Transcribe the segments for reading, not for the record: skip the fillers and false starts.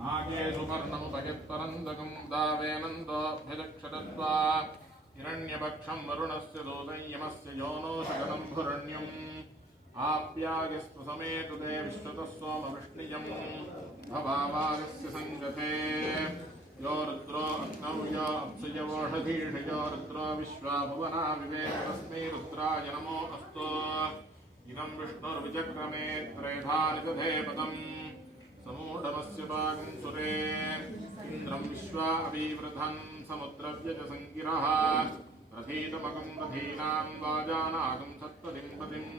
नागेषु पर्णमुपयत्परन्दकं दावेनन्दोऽभ्यदक्षदत्वा हिरण्यपक्षं वरुणस्य दूतं यमस्य YONO शकलं भुरण्यम् आप्यायस्तु समेतु ते विश्वतः सोमवृष्णिजम् भवावागस्य सङ्गते यो रुद्रो अग्नौ यो अप्सुयवोषधीष यो रुद्रो विश्वा भुवना विवेक तस्मै रुद्राय नमो अस्तु इदं विष्णुर्विचक्रमे त्रेधानिदधे पदम् समूढमस्य पाकं सुरे इन्द्रं विश्वा अभिवृधन् समुद्रव्यजसङ्गिरः प्रथीतमकं दधीनां वाजानागं सत्त्वदिम्पतिम्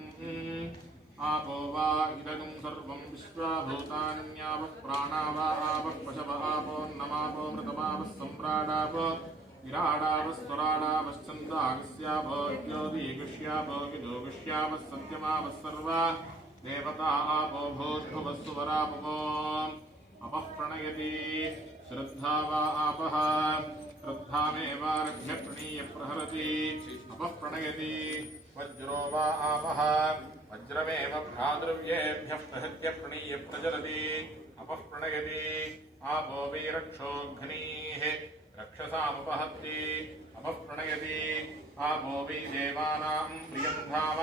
आपो वा इदगं सर्वं विश्वाभूतान्यावः प्राणा वा आवः पशव आपोन्नमापो मृतमावः सम्राडापो विराडावः स्वराडावश्चन्दागस्यापो ज्योतिगुष्यापो विदोगुष्यावः सत्यमावः सर्वा देवता आपो भूद्भुवः सुवरापवो अपः प्रणयति श्रद्धा वा आपः श्रद्धामेवारभ्य प्रणीय प्रहरति अपः प्रणयति वज्रो वा आपः वज्रमेव भ्रातृव्येभ्यः प्रहृत्य प्रणीय प्रचलति अपः प्रणयति आपो वै रक्षोऽघ्नीः रक्षसामुपहत्ति अपः प्रणयति आपो वै देवानां प्रियं धाम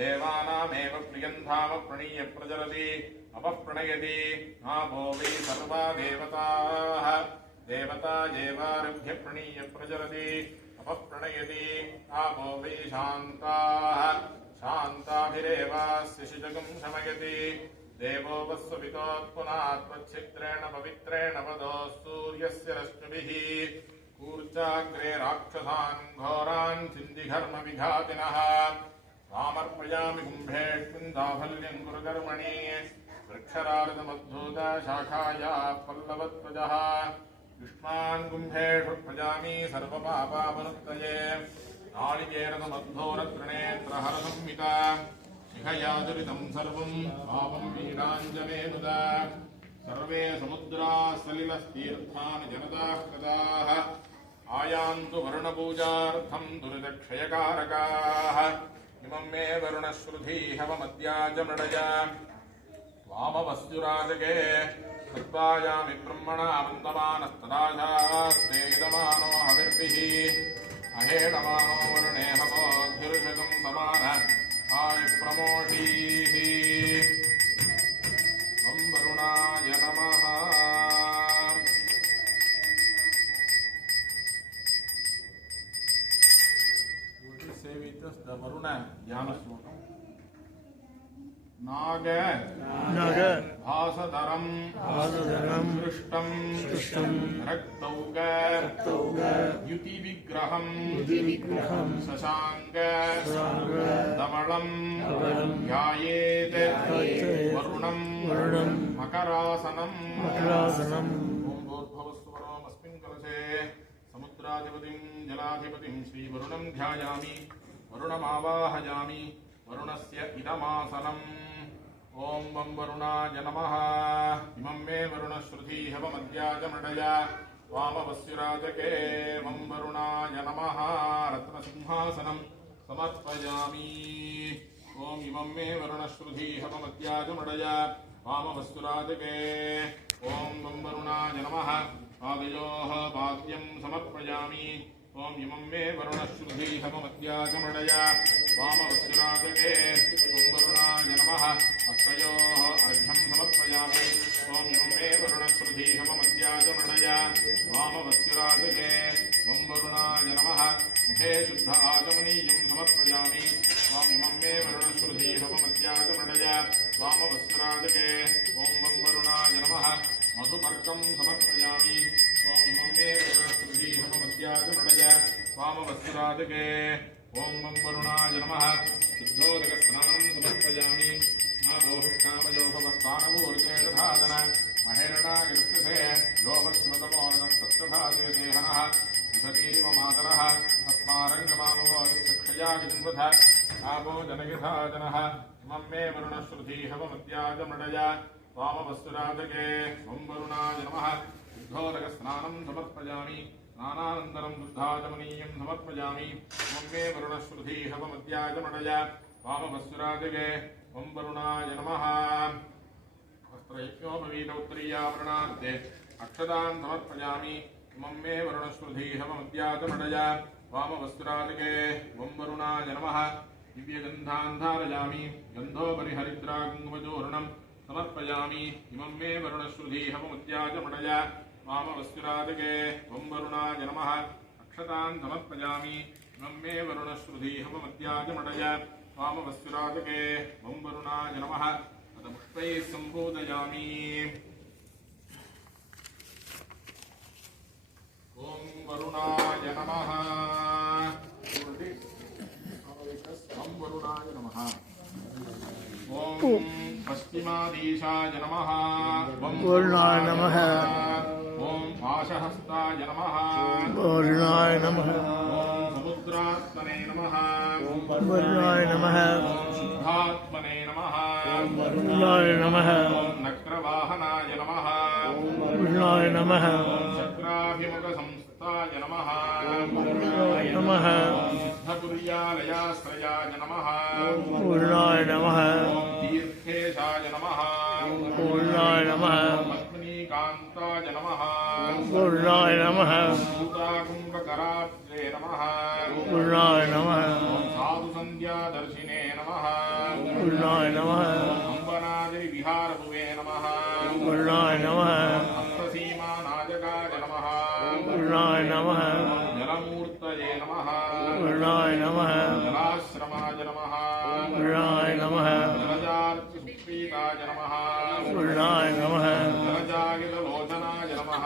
देवानामेव प्रियं धाम प्रणीय प्रचलति अपः प्रणयति आपो वै सर्वा देवताः देवता जेवारभ्य प्रणीय प्रचलति अपः प्रणयति आपो वै शान्ताः शान्ताभिरेवास्य शिजगं शमयति देवो वस्वपितोत्पुनात्वच्छिद्रेण पवित्रेण वदो सूर्यस्य रश्मिभिः कूर्चाग्रे राक्षसान् घोरान् चिन्दिघर्मविघातिनः रामर्पयामि कुम्भेऽस्मिन् दाफल्यं गुरुकर्मणि वृक्षराजमद्भूता शाखाया पल्लवध्वजः युष्मान् कुम्भेषु भजामि सर्वपापापनुत्तये नाळिकेरसमद्धोरतृणेत्रहरसंहिता शिखया दुरितं सर्वं पापं वीराञ्जनेनुदा सर्वे समुद्राः सलिलस्तीर्थानि जनताः कृताः आयान्तु वरुणपूजार्थं दुरितक्षयकारकाः इमं मे वरुणश्रुधीहवमद्याजमृडय त्वामवस्युराजके सत्त्वायामि ब्रह्मणा वन्दमानस्तदाशास्ते यजमानो हविर्भिः अहेडमानो वरुणे हवोऽध्युरुषकं समान आयुप्रमोषीः ॐ वरुणाय नमः सेवितस्त वरुण ज्ञानश्लोकम् नाग भासधरं सृष्टं रक्तौग युतिविग्रहं शशाङ्क धवलं ध्यायेत् वरुणं मकरासनं भूर्भुवस्वरोमस्मिन् कलशे समुद्राधिपतिं जलाधिपतिं श्रीवरुणं ध्यायामि वरुणमावाहयामि वरुणस्य इदमासनम् ॐ वं वरुणाय नमः इमं मे वरुणश्रुधीहवमद्याजमृडय वामवस्युराजके वं वरुणाय नमः रत्नसिंहासनं समर्पयामि ॐ इमं मे वरुणश्रुधीहवमद्याजमृडय वामवस्युराजके ॐ वं वरुणाय नमः पादयोः पाद्यं समर्पयामि ॐ इमं मे वरुणश्रुधीहवमद्याजमृडय वामवस्युराजके ॐ वरुणाय नमः हस्तयोः अर्घ्यं समर्पयामि ॐ इमं मे वरुणश्रुधीहवमद्याजमृडय वामवस्युराजके ॐ वरुणाय नमः मुखे शुद्ध आगमनीयं समर्पयामि ॐ इमं मे वरुणश्रुधीहवमद्याजमृडय वामवस्युराजके ॐ वं वरुणाय नमः मधुपर्कं समर्पयामि ॐ इमं मे वरुणश्रुधीहवमद्याजमृडय वामवस्युराजके ॐ वं वरुणाय नमः शुद्धोदकस्नानं समर्पयामि माभोष्ठामयोभवस्थानवूर्जेषधादन महेरणागिरस्कृते योपश्मतमोरदस्तभादेहनः विशतीव मातरः तस्मारङ्गमामवोक्षयागिन्वथ आपो जनगिधाजनः इमं मे वरुणश्रुधीहवमद्याजमृडय वामवस्युराजके ॐ वरुणाय नमः शुद्धोदकस्नानं समर्पयामि स्नानानन्तरं शुद्धाचमनीयं समर्पयामि ॐ मे वरुणश्रुधीहवमद्याजमृडय वामवस्युराजके ॐ वरुणाय नमः तत्र यज्ञोपवीत उत्तरीयावरणार्थे अक्षतान् समर्पयामि इमं मे वरुणश्रुधीहवमद्यातमडया वामवस्त्रादिके वं वरुणाय नमः दिव्यगन्धान् धारयामि गन्धोपरिहरिद्राकुङ्कुमचूर्णं समर्पयामि इमं मे वरुणश्रुधीहवमद्यातमडया वामवस्त्रादिके वं वरुणाय नमः अक्षतान् समर्पयामि इमं मे वरुणश्रुधीहवमद्यातमडया वामवस्त्रादिके वं वरुणाय नमः अथ पुष्पैः सम्पूजयामि ओम वरुणाय नमः ओम वरुणाय नमः ओम पश्चिमाधीशाय नमः ओम वरुणाय नमः ओम पाशहस्ताय नमः वरुणाय नमः ओम समुद्रात्मने नमः वरुणाय नमः ओम शुद्धात्मने नमः वरुणाय नमः ओम नक्रवाहनाय नमः वरुणाय नमः चक्राभिमुखसंस्थाय नमः नमः सिद्धपुर्यालयाश्रयाय नमः वरुणाय नमः ओम दीर्घेशाय नमः वरुणाय नमः पद्मनीकान्ताय नमः वरुणाय नमः सूताकुम्भकराब्जे नमः वरुणाय नमः ओम साधुसन्ध्यादर्शिने नमः वरुणाय नमः अम्बनादिविहारभुवे नमः वरुणाय नमः हस्तसीमानायकाय नमः वरुणाय नमः जलमूर्तये नमः वरुणाय नमः जलाश्रमाय नमः वरुणाय नमः जलजार्चसुप्रीताय नमः वरुणाय नमः जलजागितलोचनाय नमः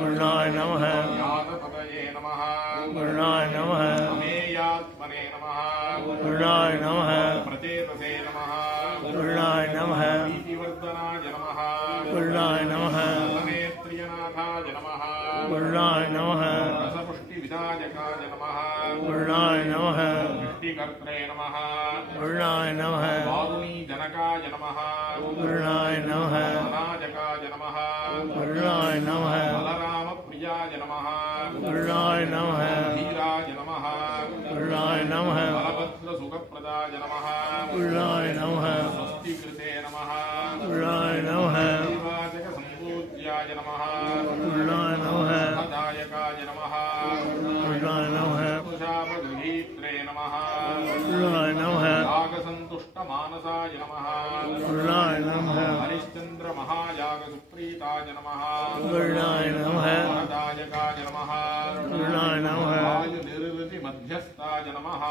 वरुणाय नमः ज्ञानपतये नमः वरुणाय नमः अमेयात्मने नमः वरुणाय नमः प्रचेतसे नमः वरुणाय नमः प्रीतिवर्धनाय नमः वरुणाय नमः नेत्रियनाथाय नमः वरुणाय नमः रसपुष्टिविधायकाय नमः वरुणाय नमः सृष्टिकर्त्रे नमः वरुणाय नमः वारुणीजनकाय नमः वरुणाय नमः अनाजकाय नमः वरुणाय नमः बलरामप्रियाय नमः वरुणाय नमः धीराय नमः वरुणाय नमः बलभद्रसुखप्रदाय नमः वरुणाय नमः स्वस्तिकृते नमः वरुणाय नमः वाचकसम्पूज्याय नमः वरुणाय नमः दायकाय नमः वरुणाय नमः शापगृहीत्रे नमः वरुणाय नमः यागसन्तुष्टमानसाय नमः वरुणाय नमः हरिश्चन्द्रमहायागसुप्रीताय नमः वरुणाय नमः वरदायकाय नमः वरुणाय नमः वायुनिर्वृतिमध्यस्थाय नमः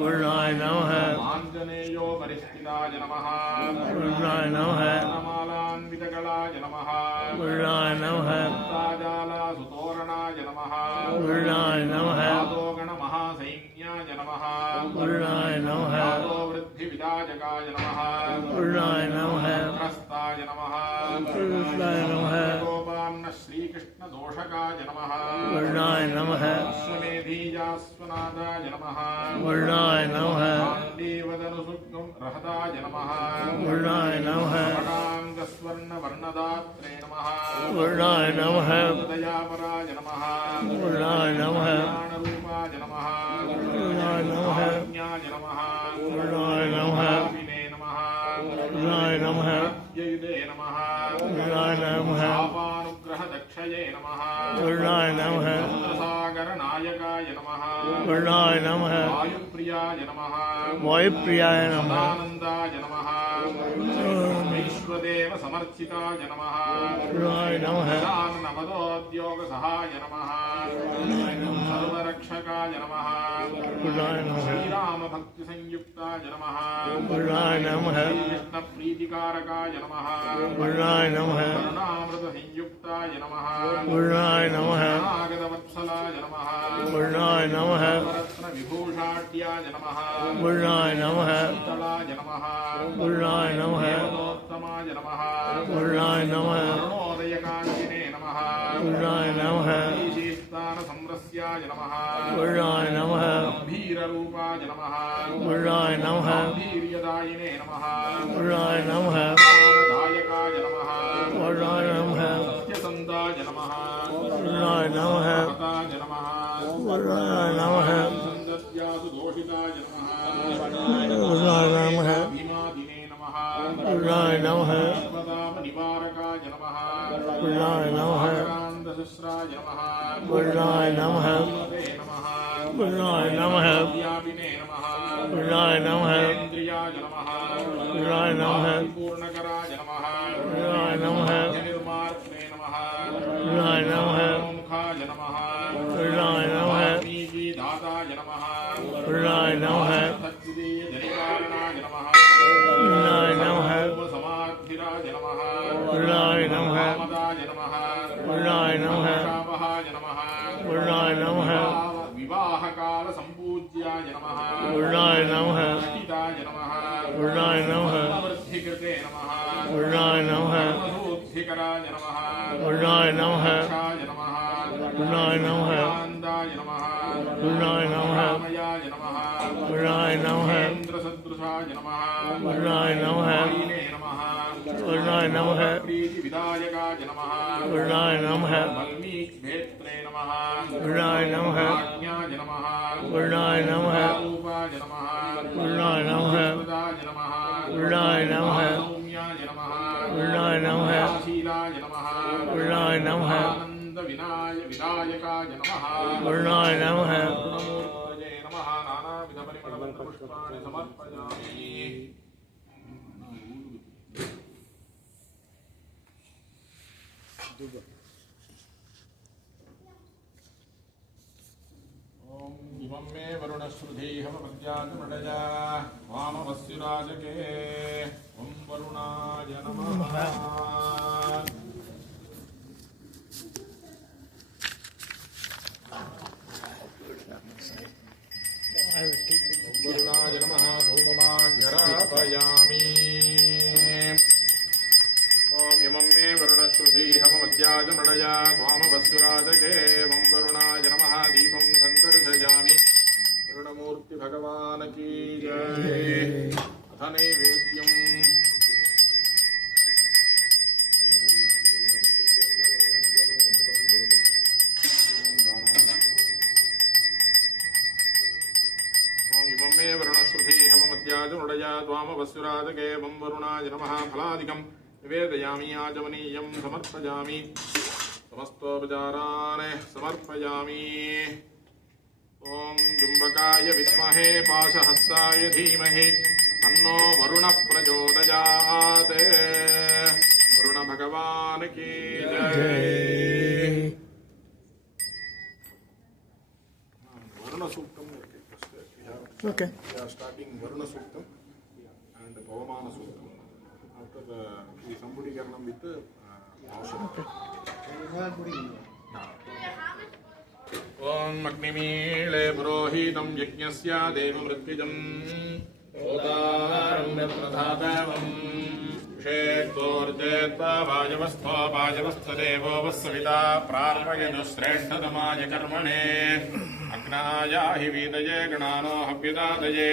वरुणाय नमः आञ्जनेयोपरिस्थिताय नमः वरुणाय नमः रत्नमालान्वितकलाय नमः वरुणाय नमः मुक्ताजालासुतोरणाय नमः वरुणाय नमः यादोगणमहासैन्याय नमः वरुणाय नमः यादोवृद्धिविदायकाय नमः वरुणाय नमः त्रस्ताय नमः वरुणाय नमः गोपान्न श्रीकृष्णदोषकाय नमः वरुणाय नमः अश्वमेधीयास्वनादाय नमः वरुणाय नमः देवदनुसुग्गं रहताय नमः वरुणाय नमः वटाङ्गस्वर्णवर्णदात्रे नमः वरुणाय नमः दयापराय नमः वरुणाय नमः ज्ञानरूपाय नमः वरुणाय नमः ज्ञाय नमः वरुणाय नमः विने नमः वरुणाय नमः ययुदे नमः वरुणाय नमः पापानुग्रहदक्षये नमः वरुणाय नमः समुद्रसागरनायकाय नमः वरुणाय नमः वायुप्रियाय नमः वायुप्रियाय नमः सदानन्दाय नमः वैश्वदेव समर्चिताय नमः वरुणाय नमः नवदोद्योगसहाय नमः सर्वरक्षकाय नमः वरुणाय नमः श्रीरामभक्तिसंयुक्ताय नमः वरुणाय नमः कृष्णप्रीतिकारकाय नमः वरुणाय नमः करुणामृतसंयुक्ताय नमः वरुणाय नमः नागदवत्सलाय नमः वरुणाय नमः रत्नविभूषाढ्याय नमः वरुणाय नमः शीतलाय नमः वरुणाय नमः देवतोत्तमाय नमः वरुणाय नमः अरुणोदयकान्तिने नमः वरुणाय नमः ईशीस्थानसंरस्याय नमः वरुणाय नमः गम्भीररूपाय नमः वरुणाय नमः वीर्यदायिने नमः वरुणाय नमः दायकाय नमः वरुणाय नमः सत्यसन्दाय नमः वरुणाय नमः भक्ताय नमः वरुणाय नमः सन्दत्यासु दोषिताय नमः वरुणाय नमः भीमादिने नमः वरुणाय नमः निवारक Purnaya Namaha Sahasraya Namaha Purnaya Namaha Purnaya Namaha Vyapine Namaha Purnaya Namaha Indriyaya Namaha Purnaya Namaha Purnakaraya Namaha Purnaya Namaha Nirmarpane Namaha Purnaya Namaha Mukhaja Namaha Purnaya Namaha Niji Dhataya Namaha Purnaya Namaha Satchidi Dharikaranaja Namaha Purnaya Namaha Samadhiraja Namaha Purnaya Namaha Ramadaja Namaha Purnaya Namaha Shavahaja Namaha Purnaya Namaha Vivahakala Sambujyaja Namaha Purnaya Namaha Hitaja Namaha Purnaya Namaha Vardhikrite Namaha Purnaya Namaha Madhudhikaraja Namaha Purnaya Namaha Shaja Namaha Purnaya Namaha Andaja Namaha Purnaya Namaha Ramayaja Namaha Purnaya Namaha Indra Sadrusaja Namaha Purnaya Namaha Aine Namaha Purnaya Namaha Priti Vidayakaja Namaha Purnaya Namaha Valmik Bhetre Namaha Purnaya Namaha Ajnaja Namaha Purnaya Namaha Upaja Namaha Purnaya Namaha Pradaja Namaha Purnaya Namaha Saumyaja Namaha Purnaya Namaha Shilaja Namaha Purnaya Namaha Ananda Vidayakaja Namaha Purnaya Namaha Namo Namaha Nana Vidaparimalamanta Pushpani Samarpayami Om Imam Me Varunashruthi Hamapajyatmradaya Vamavasirajake Om Varunaya Namaha Varunaya Namaha Dhumamagharapayami Om Imam Me Varunashruthi Hamapajyatmradaya Vamavasirajake Om Varunaya Namaha Deepam Sandarsayami Varunamurti Bhagavan Ki Jai Atha Naivedyam Om Imam Me Varunashruthi Hamapajyatmradaya Vamavasirajake Om Varunaya Namaha Phaladikam Nivedayami Ajavaniyam Samarpayami Samastopacharane Samarpayami Om Jumbakaya Vidmahe Pasahastaya Dhimahi Tanno Varuna Prachodayat Varuna Bhagavan Ki Jai Varuna Suktam Okay. We are starting Varuna Suktam and Pavamana Suktam after the Sambudikaranam with Avasham. Om Agnimile Purohitam Yajnasya Devamritvijam Odaram Pradhatavam Shektorjetva Vajavastha Devo Vasavita Prarpayadu Sreshtadamaya Karmane Agnaya Hividaye Ganano Havyadadaye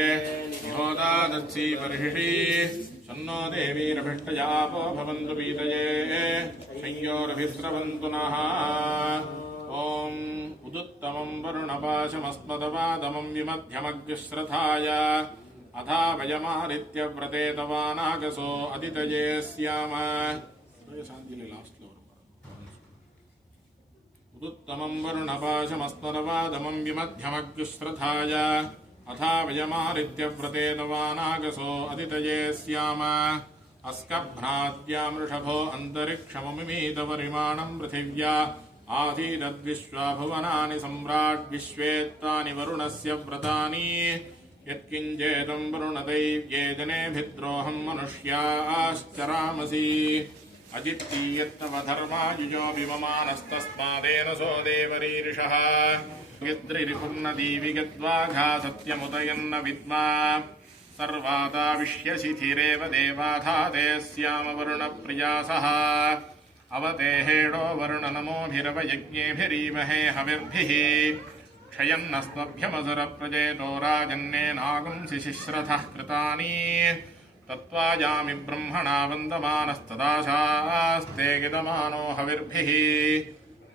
Yoda Datsi Parishishi Sanno Devi Rabhishtayapo Bhavantu Vidaye Shanyorabhisravantu Naha Om Uduttamam Varunapashamasmadavadamam Vimadhyamagyaśrathaya Atha Vayamaritya Vratetavānākaso Aditaye Syama Shanjili last floor Uduttamam Varunapashamasmadavadamam Vimadhyamagyaśrathaya Atha Vayamaritya Vratetavānākaso Aditaye Syama Askabhratyam Rishabho Antarikshamamimītavarimanam Prithivya Ādhīradvishvā bhuvanāni samrāt vishvettāni varunasya vratāni yatkinjetam varunadaivyē janebhidroham manushyaāश्चरामसि अजित्तीयत्तवधर्मा युजो विवमानस्तस्मादेन सो देवरीरिषः यद्रिरिपुर्नदीवि गद्वाघा सत्यमुदयन्न विद्मा सर्वादाविष्यशिथिरेव देवाधाते स्याम वरुणप्रियासः अवतेहेडो वरुणनमोभिरवयज्ञेभिरीमहे हविर्भिः क्षयन्नस्मभ्यमसुरप्रजेतो राजन्नेनागुंसि शिश्रथः कृतानि तत्त्वायामि ब्रह्मणा वन्दमानस्तदाशास्ते गिदमानो हविर्भिः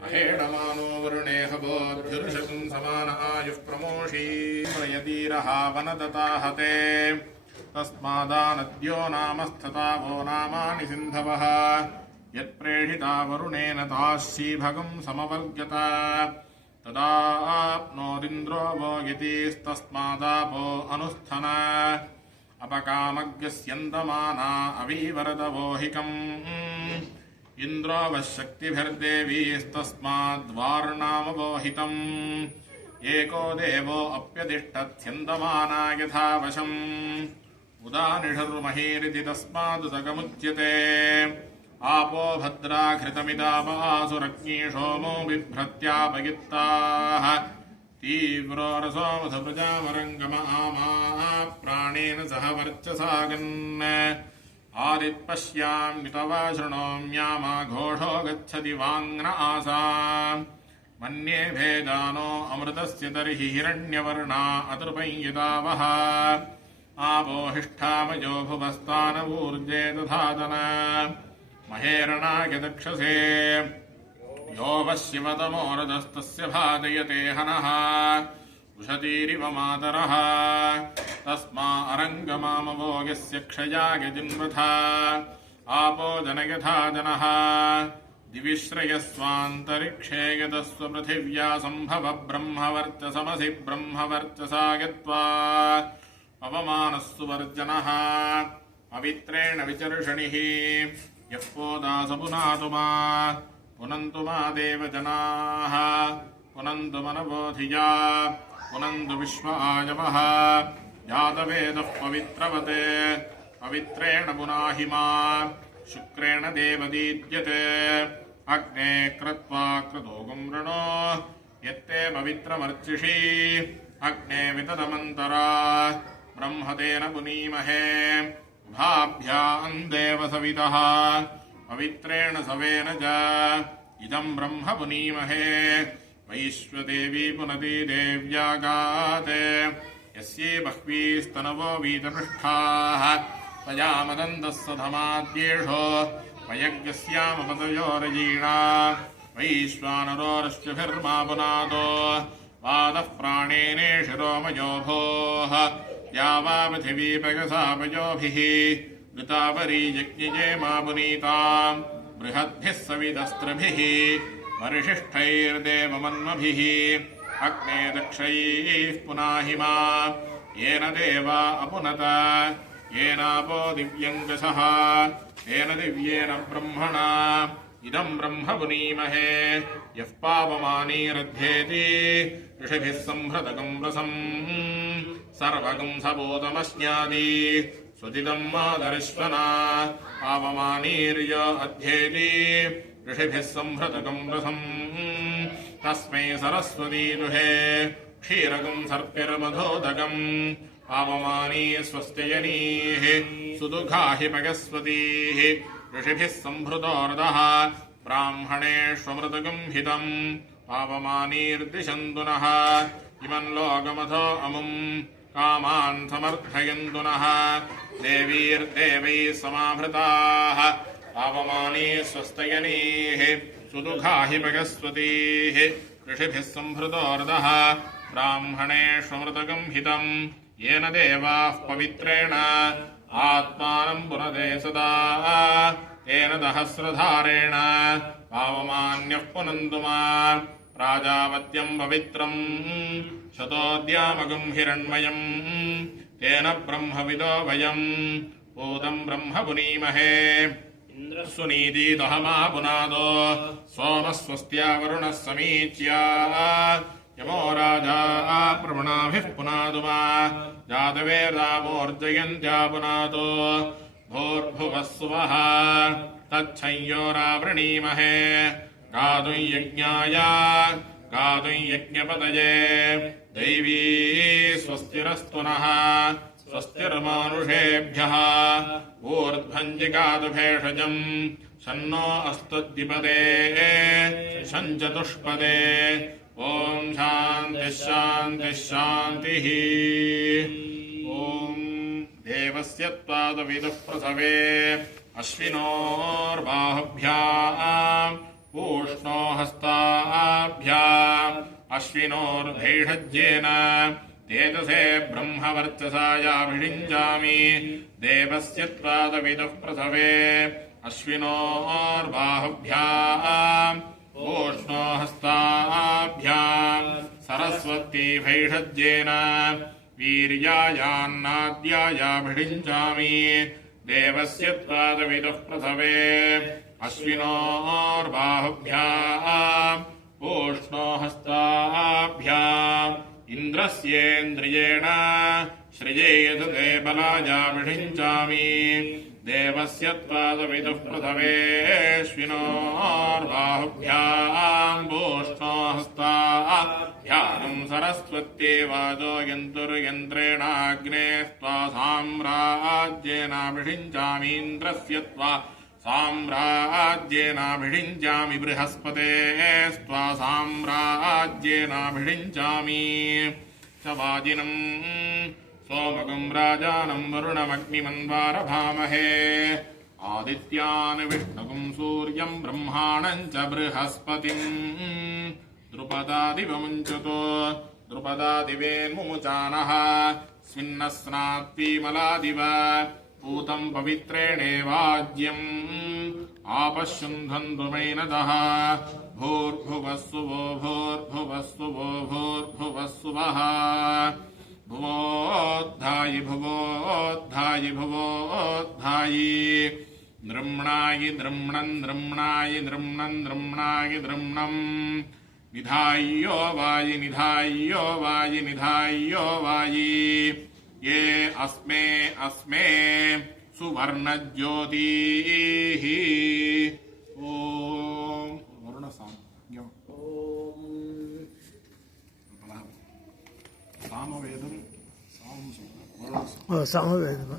अहेडमानो वरुणे हवोऽध्युरुषकुं समान आयुः प्रमोषी प्रयतीरः वनदताहते तस्मादानद्यो नामस्तथा वो नामानि सिन्धवः यत्प्रेषिता वरुणेन ताश्रीभगं समवर्ग्यत तदाप्नोदिन्द्रो वो यतीस्तस्मादापो अनुस्थन अपकामज्ञस्यन्दमाना अवीवरदवोहिकम् इन्द्रो वः शक्तिभिर्देवीस्तस्माद्वार्णामवोहितम् एको देवो अप्यतिष्ठत्स्यन्दमाना यथा वशम् उदानिषर्महीरिति तस्मादुदकमुच्यते आपो भद्राघृतमिदापासुरज्ञी सोमो बिभ्रत्यापयुक्ताः तीव्रो रसोमधुप्रजामरङ्गम आमा प्राणेन सह वर्चसागन् आदित्पश्याम्युतवा शृणोम्यामा घोषो गच्छति वाङ्न आसा मन्ये भेदानो अमृतस्य तर्हि हिरण्यवर्णा अतृपञ्यतावः आपोहिष्ठामयो भुवस्तानवूर्जे दधातन महेरणायदक्षसे यो वः शिवतमोरदस्तस्य भादयते हनः उशतीरिव मातरः तस्मा अरङ्गमामवो यस्य क्षयाय जिन्वथा आपो जनयथा जनः दिविश्रयस्वान्तरिक्षे यतस्व पृथिव्या सम्भव ब्रह्मवर्चसमसि ब्रह्मवर्चसा यत्वा पवमानस्सुवर्जनः पवित्रेण विचर्षणिः यः पोदास पुनातु मा पुनन्तु मा देवजनाः पुनन्तु मनवोधिया पुनन्तु विश्व आयवः जातवेदः पवित्रवते पवित्रेण पुनाहि मा शुक्रेण देवदीद्यते अग्ने कृत्वा क्रतोगुं वृणो यत्ते पवित्रमर्चिषि अग्ने विततमन्तरा ब्रह्मतेन पुनीमहे उभाभ्याम् देवसवितः पवित्रेण सवेन च इदम् ब्रह्म पुनीमहे वैश्वदेवी पुनति देव्यागाते यस्यै बह्वीस्तनवो वीतपृष्ठाः तया मदन्तः सधमाद्येषो वयज्ञस्यामपतयोरयीणा वैश्वानरोरश्चभिर्मा पुनादो वादः प्राणेने शिरोमयो भोः या वा पृथिवी पयसापयोभिः ऋतावरी यज्ञये मा पुनीताम् बृहद्भिः सविदस्त्रभिः वरिशिष्ठैर्देवमन्मभिः अग्ने दक्षैः पुनाहि मा येन देवा अपुनत येनापो दिव्यङ्गसः तेन दिव्येन ब्रह्मणा इदम् ब्रह्म पुनीमहे यः पावमानीरध्येति ऋषिभिः संहृतकम् रसम् सर्वगम् सपूतमस्यादि सुदिदम् मादरिश्वना पावमानीर्य अध्येति ऋषिभिः संहृतकम् रसम् तस्मै सरस्वती दुहे क्षीरकम् सर्पिर्मधोदकम् पावमानी स्वस्त्ययनीः सुदुघाहि पयस्वतीः ऋषिभिः संहृतोर्दः ब्राह्मणेष्वमृतकम् हितम् पावमानीर्दिशन्तु नः इमम् लोकमथो अमुम् कामान् समर्थयन्तु नः देवीर्देवैः समाभृताः पावमानी स्वस्तयनीः सुदुघाहि पयस्वतीः ऋषिभिः संहृतोर्दः ब्राह्मणेष्वमृतकम् हितम् येन देवाः पवित्रेण आत्मानम् पुनदे सदा तेन दहस्रधारेण पावमान्यः पुनन्तु मा प्राजापत्यम् पवित्रम् शतोद्यामगम् हिरण्मयम् तेन ब्रह्मविदो वयम् पूतम् ब्रह्म पुनीमहे सुनीतीतहमा पुनादो सोमः स्वस्त्या वरुणः समीच्या यमो राजा प्रवणाभिः पुनादु मा जातवेदामोर्जयन्त्या पुनादो भूर्भुवः सुवः तच्छंयोरावृणीमहे गातुम् यज्ञाय गातुम् यज्ञपतये दैवी स्वस्तिरस्तु नः स्वस्तिर्मानुषेभ्यः ऊर्ध्वञ्जिगातु भेषजम् शन्नो अस्तुद्विपदे शञ्चतुष्पदे ॐ शान्तिः शान्तिः शान्तिः ॐ देवस्य त्वादविदुः प्रसवे अश्विनोर्बाहुभ्याम् पूष्णो हस्ताभ्याम् अश्विनोर्भैषज्येन तेजसे ब्रह्मवर्चसायाभिषिञ्जामि देवस्य त्वादविदुः प्रसवे अश्विनोर्बाहुभ्याम् ओष्णो हस्ताभ्याम् सरस्वती भैषज्येन वीर्यायान्नाद्यायाभिषिञ्चामि देवस्य त्वादविदुः प्रथवे अश्विनोर्बाहुभ्याम् ओष्णो हस्ताभ्याम् इन्द्रस्येन्द्रियेण श्रियेदते बलायाभिषिञ्चामि देवस्य त्वादविदुः प्रथवेऽश्विनोर्बाहुभ्याम् ओष्णो हस्ताभ्याम् सरस्वत्येवाजो यन्तुर्यन्त्रेणाग्ने त्वा साम्राज्येनाभिषिञ्चामीन्द्रस्य त्वा साम्राज्येनाभिषिञ्चामि बृहस्पतेस्त्वा साम्राज्येनाभिषिञ्चामि स वाजिनम् सोमगम् राजानम् वरुणमग्निमन्वारभामहे आदित्यान् विष्णुगुम् सूर्यम् ब्रह्माणम् च बृहस्पतिम् द्रुपदादिवमुञ्चतो द्रुपदादिवेन्मुमुचानः स्विन्नस्नात्पीमलादिव पूतम् पवित्रेणेवाज्यम् आपश्यन्धन्तु मैनदः भूर्भुवस्सुवो भूर्भुवस्सुवो भूर्भुवस्सुवः भुवोद्धायि भुवोद्धायि भुवोद्धायि नृम्णायि नृम्णन् नृम्णायि नृम्णन् नृम्णायि नृम्णम् निधाय्यो वायि निधाय्यो वायि निधाय्यो वायि ये अस्मे अस्मे सुवर्णज्योतिः ॐ वरुणसाम्यम् सामवेदं सामवेदः